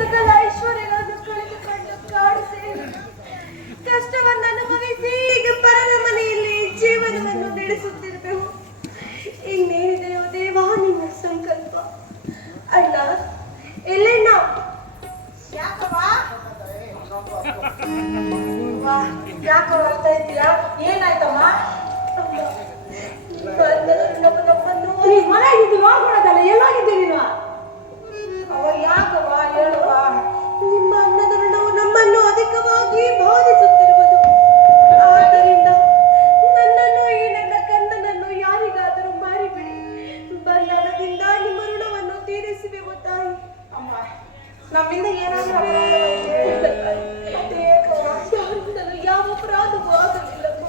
ಸಕಲ ಐಶ್ವರ್ಯಗಳನ್ನು ಕಳೆದುಕೊಂಡು ಕಾಡು ಸೇರಿ ಕಷ್ಟವನ್ನು ಅನುಭವಿಸಿ ಈಗ ಪರರ ಮನೆಯಲ್ಲಿ ಜೀವನವನ್ನು ನಡೆಸುತ್ತಿರಬೇಕು. ಇನ್ನೇನಿದೆಯೋ ದೇವಾ ನಿಮ್ಮ ಸಂಕಲ್ಪ. ಅಣ್ಣ ಎಲ್ಲಣ್ಣ ಯಾಕೆ ಬರ್ತಾ ಇದ್ದೀರಾ? ಏನಾಯ್ತಮ್ಮ? ಮನೆಗಿದ್ದು ನೋಡ್ಕೊಳೋದಲ್ಲ, ಎಲ್ಲಾಗಿದ್ದೆ ನೀನು? ಅವ ಯಾಕವ ಹೇಳುವ? ನಿಮ್ಮ ಅನ್ನದ ಋಣವು ನಮ್ಮನ್ನು ಅಧಿಕವಾಗಿ ಬಾಧಿಸುತ್ತಿರುವುದು. ಆದ್ದರಿಂದ ನನ್ನನ್ನು ಈ ನನ್ನ ಕನ್ನನನ್ನು ಯಾರಿಗಾದರೂ ಮಾರಿಬಿಡಿ. ಬಲ್ಲನದಿಂದ ನಿಮ್ಮ ಋಣವನ್ನು ತೀರಿಸುವೆವು ತಾಯಿ. ಅಮ್ಮ, ನಮ್ಮಿಂದ ಏನಾದರೂ ಯಾರಿಂದಲೂ ಯಾವ ಅಪರಾಧವೂ ಆಗಲಿಲ್ಲಮ್ಮ.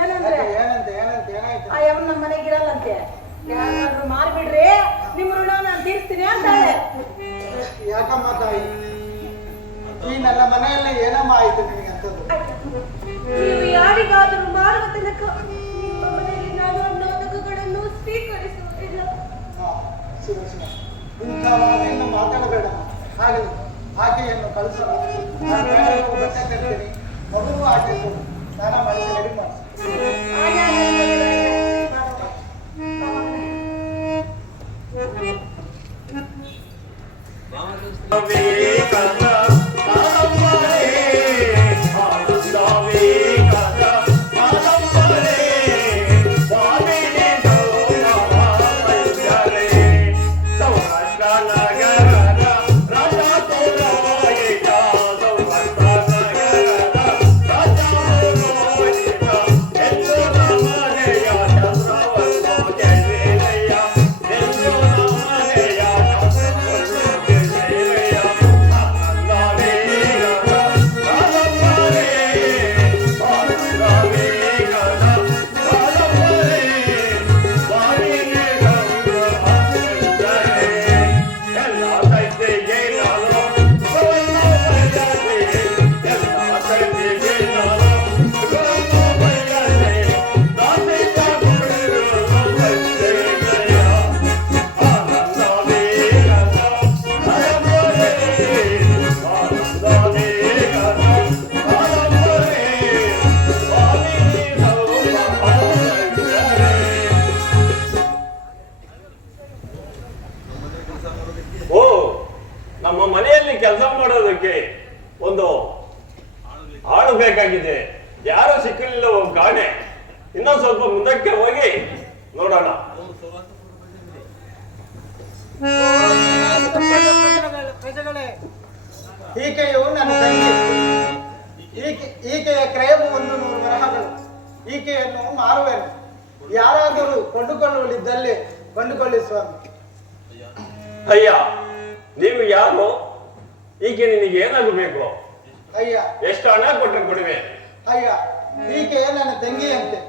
ಏನಂದ್ರೆ ಅಯ್ಯಮ್ಮ ನಮ್ಮ ಮನೆಗೆ ಇರಲ್ಲಂತೆ. ಯಾರಾದ್ರೂ ಮಾರ್ಬಿಡ್ರಿ, ನಿಮ್ಮ ಋಣ ನಾನು ತೀರಿಸ್ತೀನಿ ಅಂತಾಳೆ. ಯಾಕಮ್ಮ ತಾಯಿ, ಈ ನನ್ನ ಮನೆಯಲ್ಲಿ ಏನಮ್ಮ ಆಯ್ತು ನಿನಗೆ ಅಂತದ್ದು? ನೀವು ಯಾರಿಗಾದರೂ ಮಾರುವ ತನಕ ನಿಮ್ಮ ಮನೆಯಲ್ಲಿ ನಾನು ಅನ್ನೋದಗಳನ್ನು ಸ್ವೀಕರಿಸುವುದಿಲ್ಲ. ಇಂಥ ಮಾತೆಯನ್ನು ಮಾತಾಡಬೇಡ. ಹಾಗೆ ಆಕೆಯನ್ನು ಕಳಿಸೋಣ. ನಾನು ಬಟ್ಟೆ ತರ್ತೀನಿ, ಮಗುವು ಆಕೆ ಕೊಡು, ಸ್ನಾನ ಮಾಡಿಸಿ ರೆಡಿ ಮಾಡಿಸಿ. ನಮ್ಮ ಮನೆಯಲ್ಲಿ ಕೆಲಸ ಮಾಡೋದಕ್ಕೆ ಒಂದು ಆಳು ಬೇಕಾಗಿದೆ. ಯಾರು ಸಿಕ್ಕಲಿಲ್ಲ ಒಂದು ಗಾಣೆ. ಇನ್ನೊಂದು ಸ್ವಲ್ಪ ಮುಂದಕ್ಕೆ ಹೋಗಿ ನೋಡೋಣ. ಈಕೆಯು ನನ್ನ ತಂಗಿ. ಈಕೆಯ ಕ್ರಯವು 100 ವರಹಗಳು. ಈಕೆಯನ್ನು ಮಾರುವೆನು. ಯಾರಾದರೂ ಕೊಂಡುಕೊಳ್ಳುವಲ್ಲಿದ್ದಲ್ಲಿ ಕೊಂಡುಕೊಳ್ಳಿ ಸ್ವಾಮಿ. ಅಯ್ಯ, ನೀವು ಯಾರು? ಈಕೆ ನಿನಗೆ ಏನಾಗಬೇಕು? ಅಯ್ಯ, ಎಷ್ಟು ಹಣ ಕೊಟ್ಟರೆ ಕೊಡುವೆ? ಅಯ್ಯ, ಈಕೆ ನನ್ನ ತಂಗಿಯಂತೆ.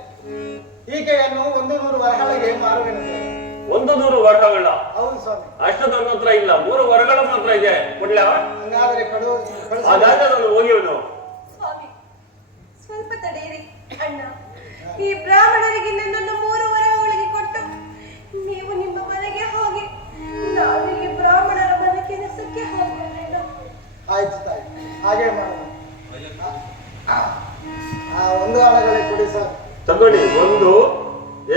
ಈಕೆಯನ್ನು 100 ವರಹಗಳಿಗೆ ಮಾರುವೆನು. 100 ವರಹಗಳ? ಹೌದು ಸ್ವಾಮಿ. ಅಷ್ಟು ನನ್ನ ಹತ್ರ ಇಲ್ಲ, 3 ವರಗಳ ಮಾತ್ರ ಇದೆ. ಕೊಡ್ಲ? ಹಂಗಾದ್ರೆ ಅದಾದ ನಾನು ಹೋಗಿವನು. ಸ್ವಾಮಿ, ಸ್ವಲ್ಪ ತಡೆಯಿರಿ ಅಣ್ಣ. ಈ ಬ್ರಾಹ್ಮಣರಿಗೆ ನನ್ನನ್ನು 3 ವರಹಗಳಿಗೆ ಕೊಟ್ಟು ನೀವು ನಿಮ್ಮ ಮನೆಗೆ ಹೋಗಿ, ನಾವಿಲ್ಲಿ ಬ್ರಾಹ್ಮಣರ ಮನೆ ಕೆಲಸಕ್ಕೆ ಹೋಗೋಣ. ಆಯ್ತು ತಾಯಿ, ಹಾಗೆ ಮಾಡೋಣ. ಒಂದು ಹಣಗಳೇ ಕೊಡಿ ಸರ್. ತಗೊಳ್ಳಿ. 1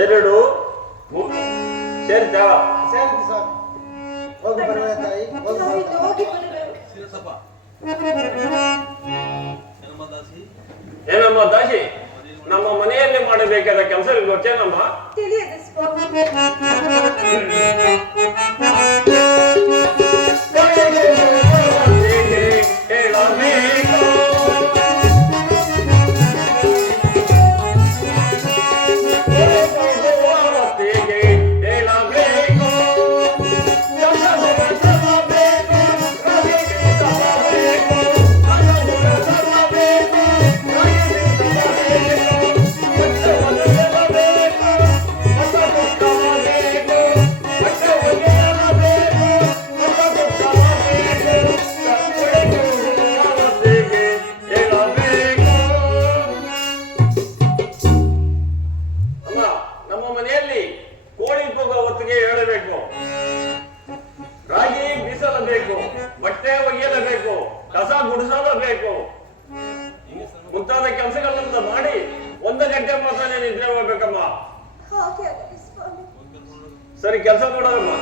2 3 ಸೇರಿತಾ? ಸೇರಿತು ಸರ್. ಹೋಗಿ ಬರುವೆ ತಾಯಿ. ಹೋಗಿ ಬರುವೆ. ಏನಮ್ಮ ದಾಸಿ, ನಮ್ಮ ಮನೆಯಲ್ಲಿ ಮಾಡಬೇಕಾದ ಕೆಲಸ ಗೊತ್ತೇನಮ್ಮ? ತಿಳಿಯದೆ ಸ್ವಾಮಿ. ಬಟ್ಟೆ ಒಗೆಯಲೇಬೇಕು, ಕಸ ಗುಡಿಸಲೇಬೇಕು, ಮುಂತಾದ ಕೆಲಸಗಳನ್ನ ಮಾಡಿ 1 ಗಂಟೆ ಮಾತ್ರ ನಿದ್ರೆ ಹೋಗ್ಬೇಕಮ್ಮ. ಹಾಗೆ ಆಗಲಿ ಸ್ವಾಮಿ. ಸರಿ, ಕೆಲಸ ಮಾಡೋದಮ್ಮ.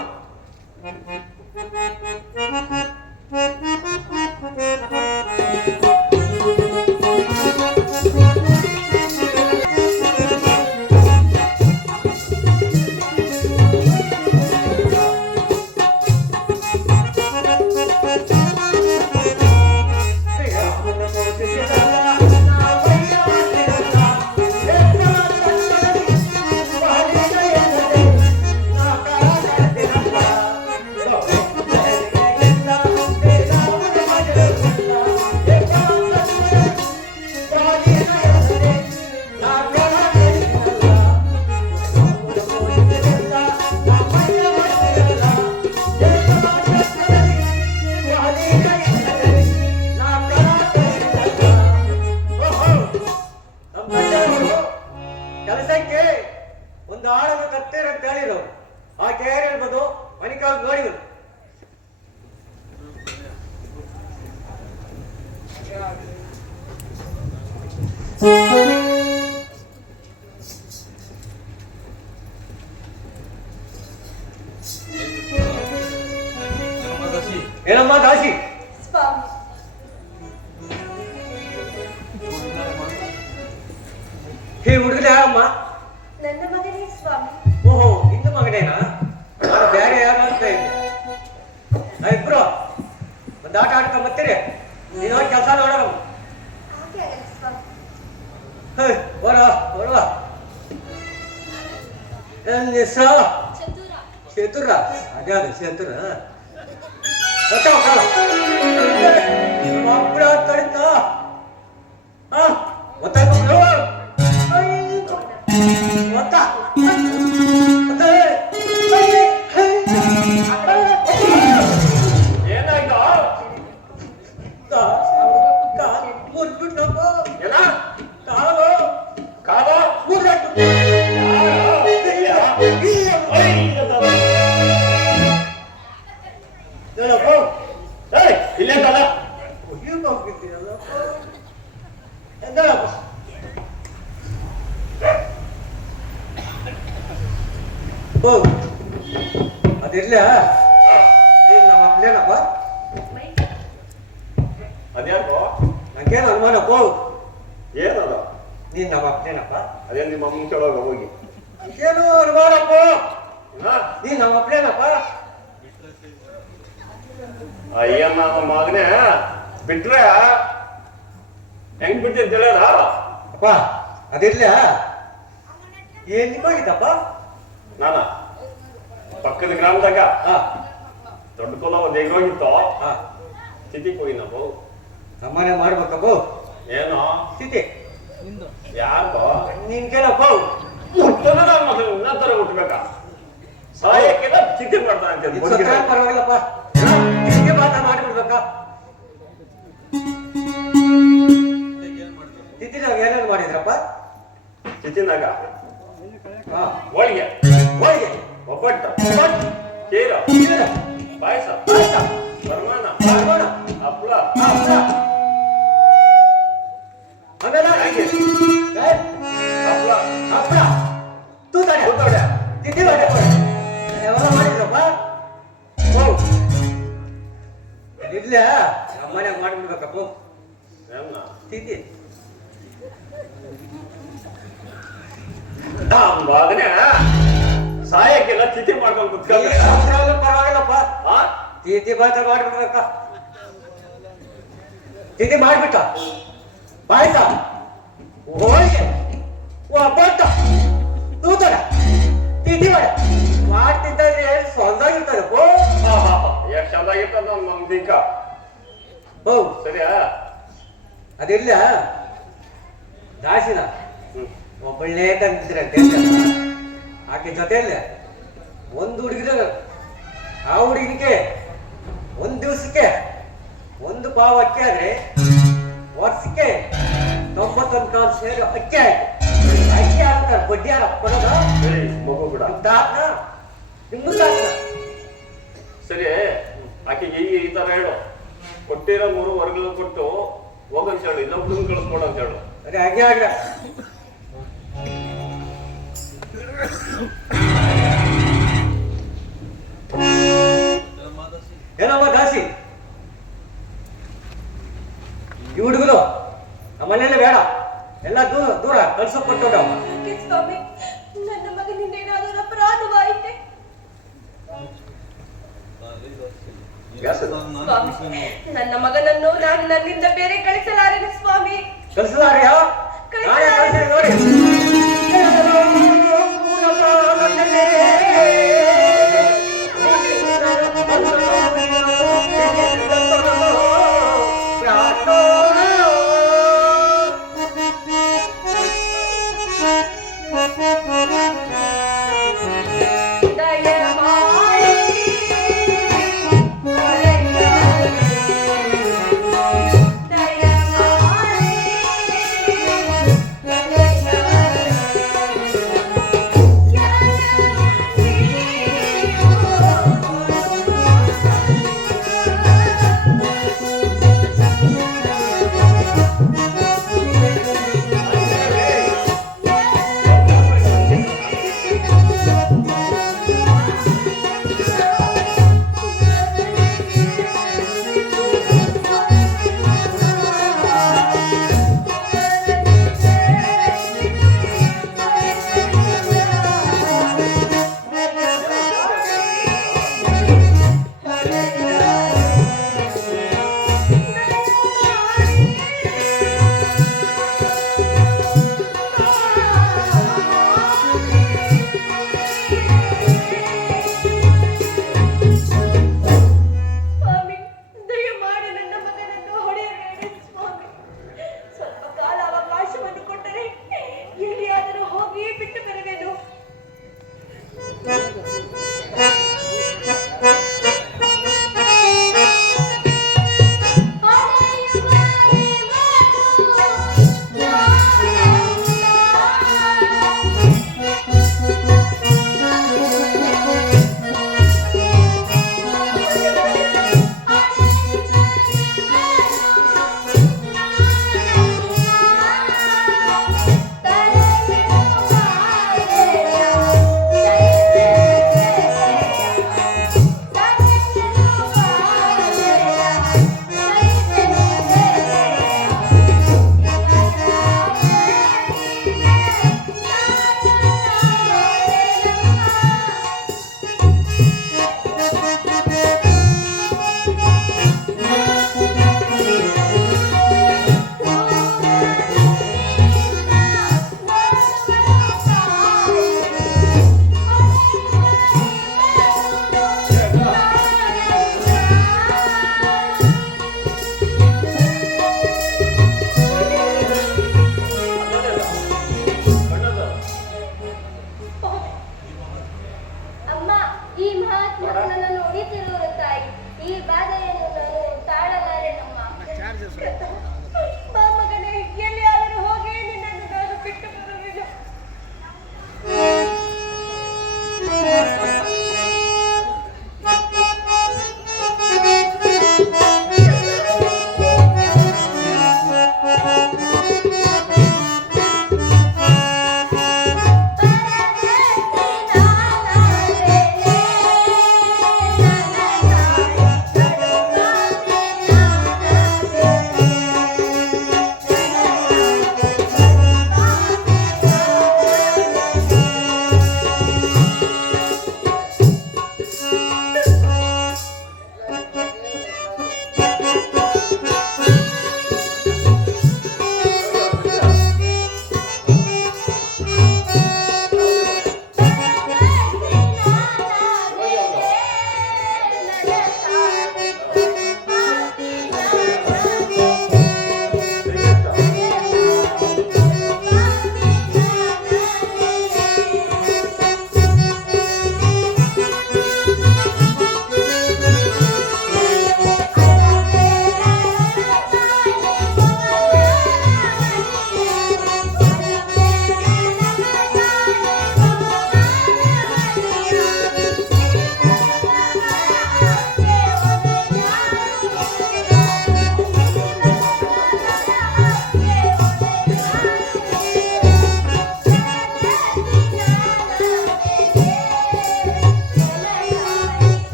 ಕೆಲಸಕ್ಕೆ ಒಂದು ಆಳನ್ನು ಕತ್ತೇರ ಅಂತ ಹೇಳಿದ್ರು. ಆ ಕೇರ್ ಹೇಳ್ಬೋದು, ಮಣಿಕಾಲ್ ನೋಡಿದ್ರು. ಏನಮ್ಮ ದಾಸಿ? ಸ್ವಾಮಿ, ಈ ಹುಡುಗರು ಯಾರಮ್ಮ? ನನ್ನ ಮಗನೇ ಸ್ವಾಮಿ. ಓಹೋ, ನಿನ್ನ ಮಗನೇನಾ? ನಾನು ಬೇರೆ ಯಾರು ಅಂತ ಇದ್ದೆ. ಇಬ್ರು ಒಂದು ಆಟ ಆಡ್ಕೊಂಡ್ ಬರ್ತೀರಿ, ನೀನು ಕೆಲಸ ನೋಡೋಣ. ಹಾಗೆ ಆಗಲಿ ಸ್ವಾಮಿ. ಬರೋ ಬರುವ. ನನ್ನ ಹೆಸರು ಚತುರ. ಅದೇ ಅದು ಚತುರ. ಅಪ್ಪಳ ಕಡಿತ ಗೊತ್ತಾಯ್ತು. ಏನಾಯ್ತು? ಮುರ್ಬಿಟ್ಟಪ್ಪ. ಏನ ಕಾಲು ಕಾಲ ಮುರ್ಬಿಟ್ಟು. ಇಲ್ಲೇ ಕಾಲ ಅದಿರ್ಲ. ನಮ್ಮ ಅಪ್ಲೇನಪ್ಪ, ಅದ್ಯಾಕೋ? ನಂಗೇನು ಅನುಮಾನಪ್ಪ. ಏನದ? ನೀನ್ ನಮ್ಮ ಅಪ್ಲೇನಪ್ಪ. ಅದೇ ನಿಮ್ಮ ಅಮ್ಮನ ಕೆಳಗ ಹೋಗಿ. ಏನು ಅನುಮಾನಪ್ಪ? ಹಾ? ನೀನ್ ನಮ್ಮ ಅಪ್ಲೇನಪ್ಪ. ಅಯ್ಯ ನಮ್ಮ ಮಗನೇ ಬಿಟ್ರೆ ಹೆಂಗ್ ಬಿಟ್ಟಿದ್ ತಿಳಿಯದ? ಅಪ್ಪ ಅದಿರ್ಲ. ಏನ್ ಹೋಗಿದ್ದಪ್ಪ? ನಾನ ಪಕ್ಕದ ಗ್ರಾಮದಾಗ ಹಾ ದೊಡ್ಡ ಕೊಲ ಒಂದ್ ಎಗ್ರೋಗಿತ್ತು, ಹಾ ಸ್ಥಿತಿಗೆ ಹೋಗಿ ನಾವು. ನಮ್ಮನೆ ಮಾಡ್ಬೇಕಪ್ಪ. ಏನೋ ಸ್ಥಿತಿ ಯಾಕೋ ನಿನ್ ಕೇಳಪ್ಪ. ತರ ಹುಟ್ಬೇಕಾ? ಸಹಾಯಕ್ಕೆಲ್ಲ ಸ್ಥಿತಿ ಮಾಡ್ತಾ ಪರವಾಗಿಲ್ಲಪ್ಪ, ನಿನ್ಗೆ ಮಾತ್ರ ಮಾಡಿಬಿಡ್ಬೇಕ. ಸ್ಥಿತಿನಾಗ ಏನೇನು ಮಾಡಿದ್ರಪ್ಪ? ಸ್ಥಿತಿನಾಗ ಹಾ ಹೋಳಿಗೆ, ಹೋಳಿಗೆ, ಒಬ್ಬಟ್ಟು, ಒಬ್ಬಟ್ಟು, ಖೀರ, ಖೀರ, ಪಾಯಸ, ಪಾಯಸ, ಬರ್ಮಾನ, ಬಾರ್ಗೋಣ, ಹಪ್ಪಳ, ಹಪ್ಪಳ. ಆಮೇಲೆ ಹಾಗೆ ಹಪ್ಪಳ, ಹಪ್ಪಳ, ತೂತಾಡೆ, ಕೂತೋಡೆ, ತಿಂಡಿ ವಡೆ ಯಾವೆಲ್ಲ ಮಾಡಿದ್ರಪ್ಪ? ಓ ಇರ್ಲ, ನಮ್ಮನ್ಯಾಗ ಮಾಡಿಬಿಡ್ಬೇಕಪ್ಪ ಏನ್ನ? ತಿಂಡಿ. ಮಗನೇ ಸಹಾಯಕ್ಕೆಲ್ಲ ಸ್ಥಿತಿ ಮಾಡ್ಕೊಂಡು ಕುತ್ಕೊಂಡ್ರೆ ಪರವಾಗಿಲ್ಲಪ್ಪ, ತಿಂಡಿ ಮಾತ್ರ ಮಾಡಿಬಿಡ್ಬೇಕ. ತಿಂಡಿ ಮಾಡ್ಬಿಟ್ಟ, ಪಾಯಸ, ಹೋಳಿಗೆ, ಒಬ್ಬಟ್ಟು, ತೂತಡ, ತಿಂಡಿ ವಡೆ ಮಾಡ್ತಿದ್ದರೆ ಸೊಂದಾಗಿರ್ತಾರಪ್ಪ. ಎಷ್ಟು ಚಂದಾಗಿರ್ತದ ನಮ್ಮ ದೀಕ. ಹೌ ಸರಿಯಾ? ಅದಿರ್ಲ. ದಾಸಿನ ಒಬ್ಬಳೇ ಕಂಡಿದ್ರಂತೆ. ಆಕೆ ಜೊತೆಯಲ್ಲ ಒಂದು ಹುಡುಗಿರ. ಆ ಹುಡುಗಿಗೆ ಒಂದ್ ದಿವಸಕ್ಕೆ 1 ಪಾವ್ ಅಕ್ಕಿ ಆದ್ರೆ ವರ್ಷಕ್ಕೆ 91 ಕಾಲು ಸೇರು ಅಕ್ಕಿ ಆಯ್ತು. ಅಕ್ಕಿ ಹಾಕ್ತಾರೆ, ಬಡ್ಡಿ ಯಾರ ಕೊಡೋದ? ಸರಿ, ಮಗು ಬಿಡ. ನಿಮ್ದು ಸಾಕ. ಸರಿ, ಆಕೆಗೆ ಈ ತರ ಹೇಳು, ಕೊಟ್ಟಿರೋ 3 ವರ್ಗಗಳು ಕೊಟ್ಟು ಹೋಗಂತ ಹೇಳು, ಇನ್ನೊಬ್ರನ್ನ ಕಳಿಸ್ಕೊಡು ಅಂತ ಹೇಳು. ಅರೆ ಹಾಗೆ ಆಗ್ಲ. ಏನಮ್ಮ ದಾಸಿ, ಈ ಹುಡುಗರು ನಮ್ಮನೆಲ್ಲ ಬೇಡ, ಎಲ್ಲ ದೂರ ದೂರ ಕಳ್ಸೋಕ್ ಕೊಟ್ಟು ಯಾಕೆ ಸ್ವಾಮಿ, ನನ್ನ ಮಗನಿಂದ ಏನಾದರೂ ಅಪರಾಧವಾಯಿತೆ? ಸ್ವಾಮಿ, ನನ್ನ ಮಗನನ್ನು ನಾನು ನನ್ನಿಂದ ಬೇರೆ ಕಳಿಸಲಾರೆನು ಸ್ವಾಮಿ. ಕಳ್ಸಲಾರ್ಯಾ? ಕಳಿಸಲಾರೆ. ನೋಡಿ